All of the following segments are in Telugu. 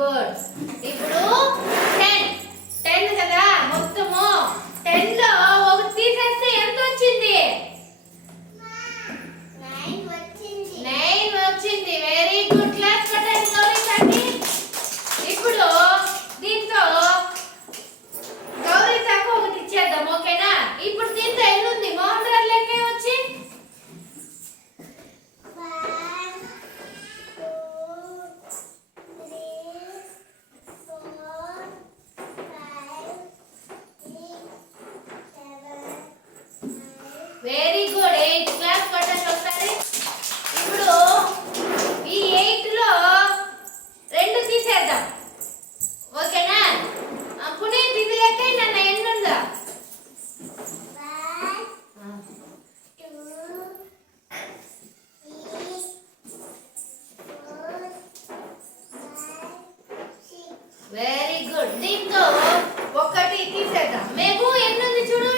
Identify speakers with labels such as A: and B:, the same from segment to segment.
A: గుడ్ ఇప్పుడు వెరీ గుడ్ దీంతో ఒకటి తీసేద్దాం. మేము ఎన్నుంది చూడు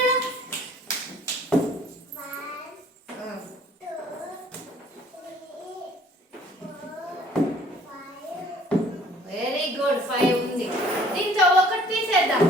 A: వెరీ గుడ్ ఫైవ్ ఉంది. దీంతో ఒకటి తీసేద్దాం.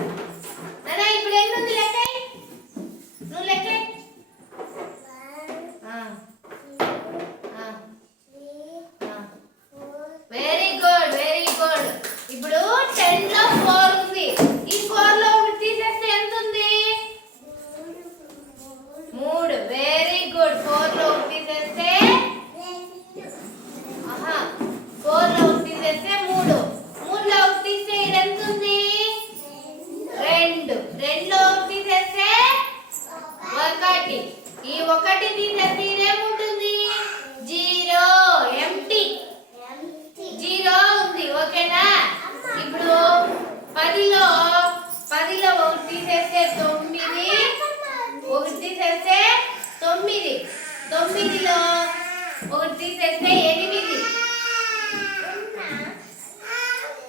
A: ఒకటి తొమ్మిది ఒకటి తొమ్మిది తొమ్మిదిలో ఒకటి ఎనిమిది